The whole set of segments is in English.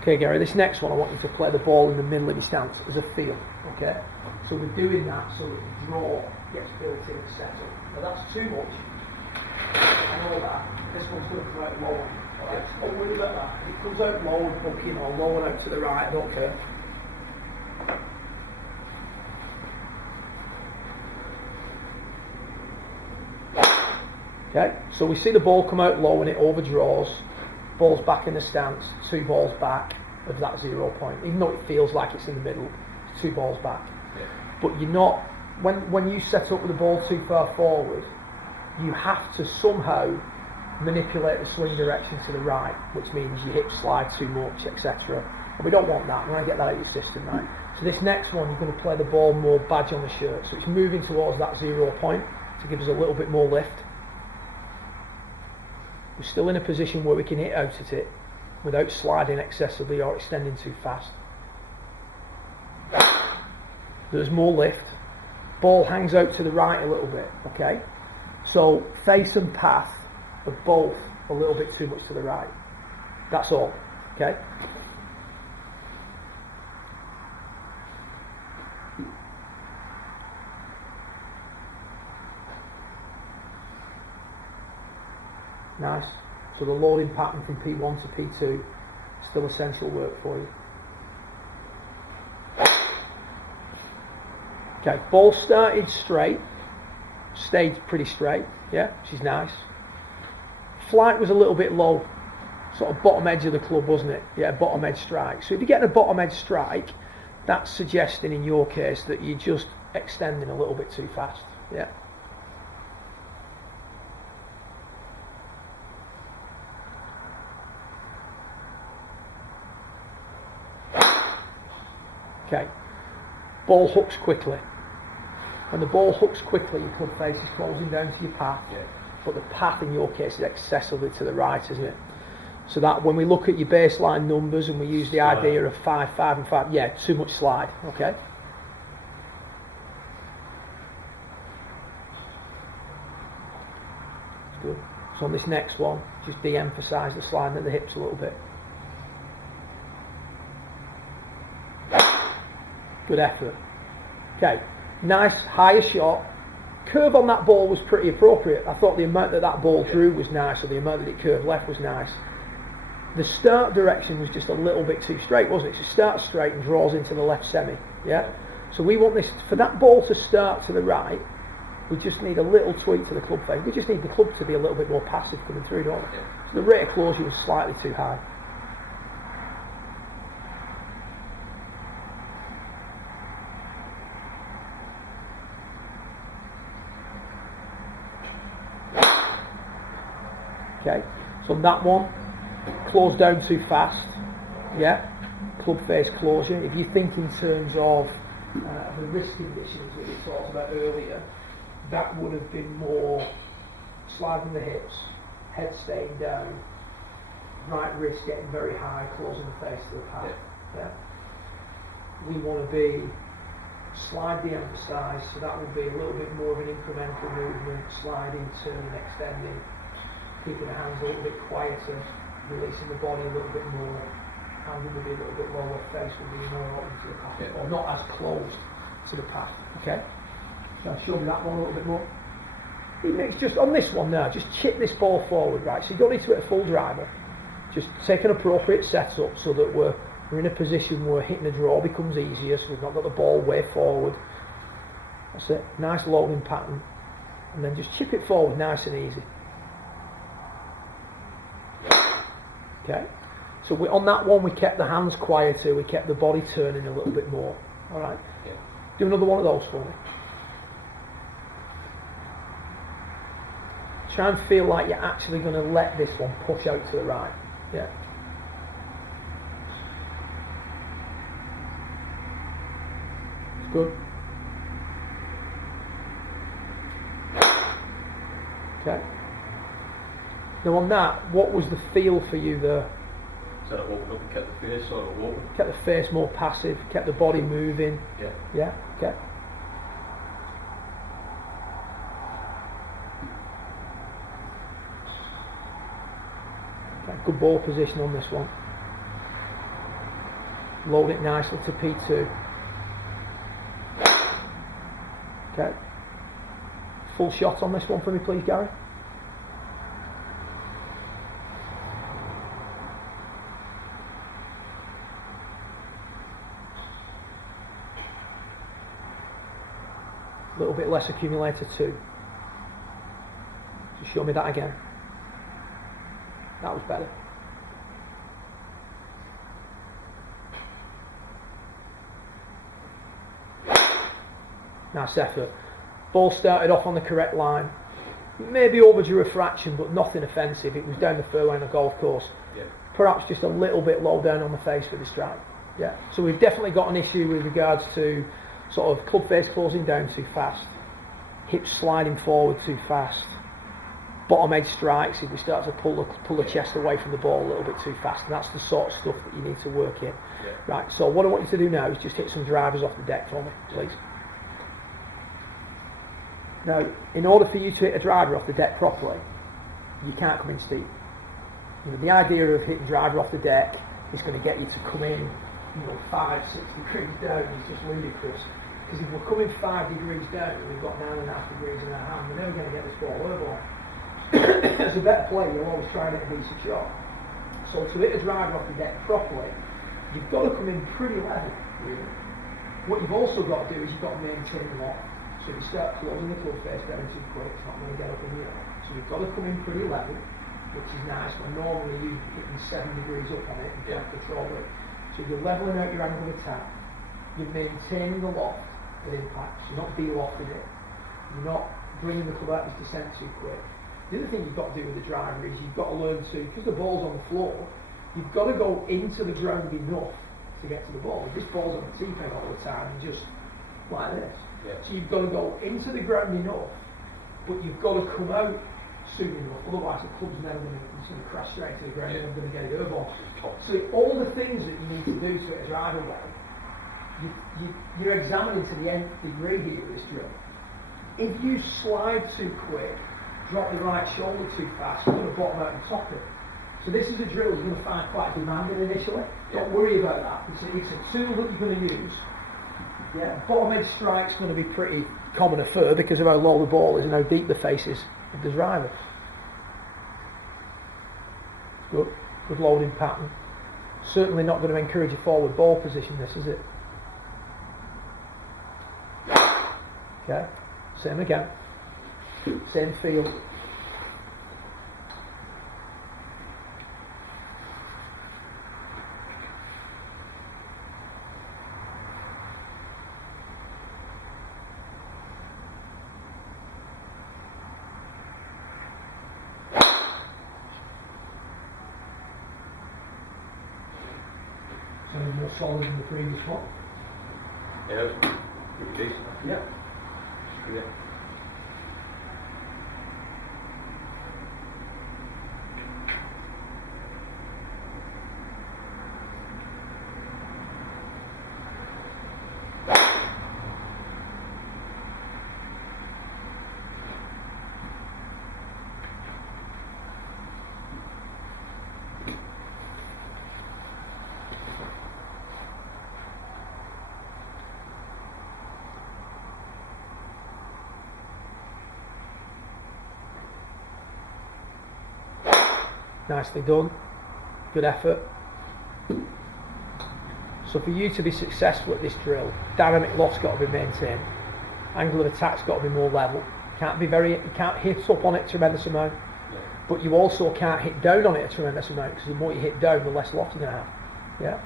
Okay, Gary, this next one I want you to play the ball in the middle of your stance as a feel, okay? So we're doing that so that the draw gets built in and set up. Now that's too much. I know that. This one's going to come out lower. Alright, don't worry about that. If it comes out low and hooking or low and out to the right, I don't care. Okay, so we see the ball come out low and it overdraws. Ball's back in the stance, 2 balls back of that 0 point. Even though it feels like it's in the middle, it's 2 balls back. Yeah. But you're not, when you set up with the ball too far forward, you have to somehow manipulate the swing direction to the right, which means your hips slide too much, etc. And we don't want that. We want to get that out of your system, right? So this next one, you're going to play the ball more badge on the shirt. So it's moving towards that 0 point to give us a little bit more lift. We're still in a position where we can hit out at it without sliding excessively or extending too fast. There's more lift. Ball hangs out to the right a little bit, okay? So face and path are both a little bit too much to the right. That's all, okay? Nice. So the loading pattern from P1 to P2 is still essential work for you. Okay, ball started straight, stayed pretty straight, yeah, which is nice. Flight was a little bit low, sort of bottom edge of the club, wasn't it? Yeah, bottom edge strike. So if you're getting a bottom edge strike, that's suggesting in your case that you're just extending a little bit too fast, yeah. Okay, ball hooks quickly. When the ball hooks quickly, your club face is closing down to your path, yeah. But the path in your case is excessively to the right, isn't it? So that when we look at your baseline numbers and we use the idea of 5, 5 and 5, yeah, too much slide, okay? Good. So on this next one, just de-emphasise the sliding at the hips a little bit. Good effort. Okay, nice higher shot. Curve on that ball was pretty appropriate. I thought the amount that ball drew was nice, or the amount that it curved left was nice. The start direction was just a little bit too straight, wasn't it? So it starts straight and draws into the left semi. Yeah. So we want this, for that ball to start to the right, we just need a little tweak to the club face. We just need the club to be a little bit more passive coming through, don't we? So the rate of closure was slightly too high. Okay, so that one, close down too fast, yeah, club face closure. If you think in terms of the wrist conditions that we talked about earlier, that would have been more sliding the hips, head staying down, right wrist getting very high, closing the face to the pad. Yeah. We want to be slide de-emphasised, so that would be a little bit more of an incremental movement, sliding, turning, extending. Keeping the hands a little bit quieter, releasing the body a little bit more, hand would be a little bit lower, face would be more open to the path, yeah. Or not as close to the path. Okay? So I'll show you that one a little bit more. It's just on this one now, just chip this ball forward, right? So you don't need to hit a full driver. Just take an appropriate setup so that we're in a position where hitting the draw becomes easier, so we've not got the ball way forward. That's it. Nice loading pattern. And then just chip it forward nice and easy. Okay, so on that one we kept the hands quieter, we kept the body turning a little bit more. Alright, yeah. Do another one of those for me. Try and feel like you're actually going to let this one push out to the right. Yeah. It's good. Okay. Now on that, what was the feel for you there? So it opened up and kept the face sort of open? Kept the face more passive, kept the body moving. Yeah. Yeah, okay. Okay, good ball position on this one. Load it nicely to P2. Okay. Full shot on this one for me, please, Gary. A little bit less accumulator 2. Just show me that again. That was better. Nice effort. Ball started off on the correct line. Maybe overdrew a fraction, but nothing offensive. It was down the fairway on the golf course. Yeah. Perhaps just a little bit low down on the face for the strike. Yeah. So we've definitely got an issue with regards to sort of club face closing down too fast, hips sliding forward too fast, bottom edge strikes if we start to pull the chest away from the ball a little bit too fast, and that's the sort of stuff that you need to work in. Yeah. Right. So what I want you to do now is just hit some drivers off the deck for me, please. Now, in order for you to hit a driver off the deck properly, you can't come in steep. You know, the idea of hitting driver off the deck is going to get you to come in, 5-6 degrees down is just ludicrous. Because if we're coming 5 degrees down and we've got 9.5 degrees in our hand, we're never going to get this ball over. As a better player, you'll always try and hit a decent shot. So to hit a driver off the deck properly, you've got to come in pretty level, really. What you've also got to do is you've got to maintain the lock. So if you start closing the club face down too quick, it's not going to get up in the air. So you've got to come in pretty level, which is nice, but normally you're hitting 7 degrees up on it and can't control it. So you're levelling out your angle of attack, you're maintaining the loft at impact, so you're not de-lofting it, you're not bringing the club out of its descent too quick. The other thing you've got to do with the driver is you've got to learn to, because the ball's on the floor, you've got to go into the ground enough to get to the ball. If this ball's on the tee peg all the time, you just like this. Yeah. So you've got to go into the ground enough, but you've got to come out soon enough, otherwise the club's never going to crash straight to the ground and I'm going to get it over. So all the things that you need to do to hit a driver well, you're examining to the nth degree here with this drill. If you slide too quick, drop the right shoulder too fast, you're going to bottom out and top it. So this is a drill you're going to find quite demanding initially. Don't worry about that. It's a tool that you're going to use. Yeah, bottom edge strike's going to be pretty common affair because of how low the ball is and how deep the face is of the driver. Good loading pattern. Certainly not going to encourage a forward ball position, this, is it? Okay, same again. Same feel. More solid than the previous one. Yeah, it was pretty decent. Yeah. Yeah. Nicely done. Good effort. So for you to be successful at this drill, dynamic loft's got to be maintained. Angle of attack's got to be more level. You can't hit up on it a tremendous amount, but you also can't hit down on it a tremendous amount because the more you hit down, the less loft you're going to have. Yeah.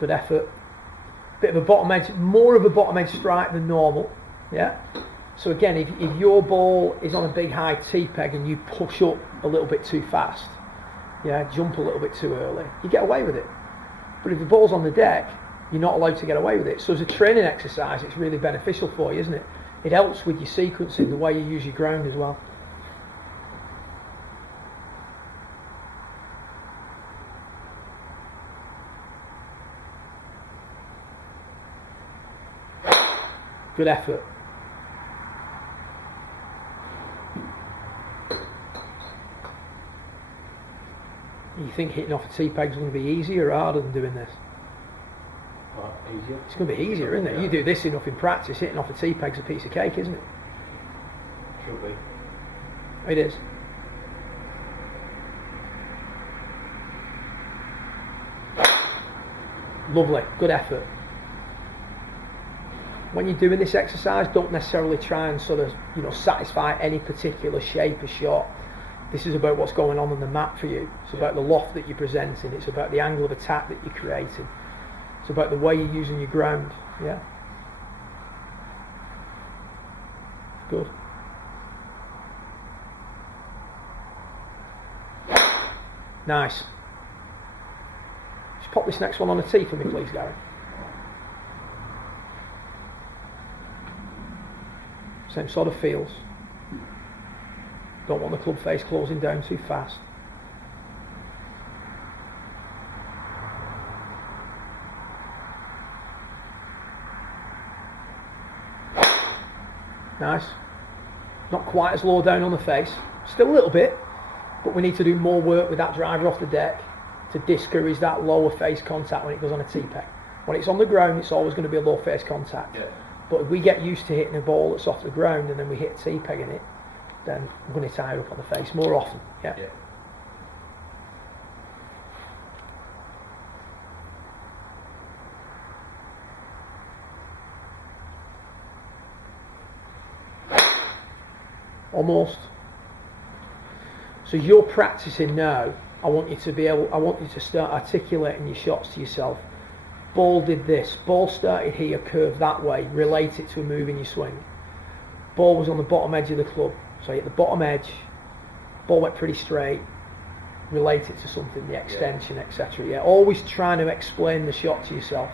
Good effort. Bit of a bottom edge, more of a bottom edge strike than normal. Yeah. So again, if your ball is on a big high tee peg and you push up a little bit too fast, yeah, jump a little bit too early, you get away with it. But if the ball's on the deck, you're not allowed to get away with it. So as a training exercise, it's really beneficial for you, isn't it? It helps with your sequencing, the way you use your ground as well. Good effort. You think hitting off a tee peg is going to be easier or harder than doing this? Easier. It's going to be easier, isn't it? You do this enough in practice, hitting off a tee peg's a piece of cake, isn't it? Should be. It is. Lovely, good effort. When you're doing this exercise, don't necessarily try and sort of, satisfy any particular shape or shot. This is about what's going on the mat for you. It's about the loft that you're presenting. It's about the angle of attack that you're creating. It's about the way you're using your ground. Yeah. Good. Nice. Just pop this next one on a tee for me, please, Gary. Same sort of feels. Don't want the club face closing down too fast. Nice. Not quite as low down on the face. Still a little bit, but we need to do more work with that driver off the deck to discourage that lower face contact when it goes on a tee peg. When it's on the ground, it's always going to be a low face contact. Yeah. But if we get used to hitting a ball that's off the ground and then we hit a tee peg in it, then we're going to tie her up on the face more often. Yeah. Yeah. Almost. So you're practicing now. I want you to start articulating your shots to yourself. Ball did this. Ball started here, curved that way. Relate it to a move in your swing. Ball was on the bottom edge of the club. So I hit the bottom edge. Ball went pretty straight. Relate it to something, the extension, etc. Yeah. Always trying to explain the shot to yourself.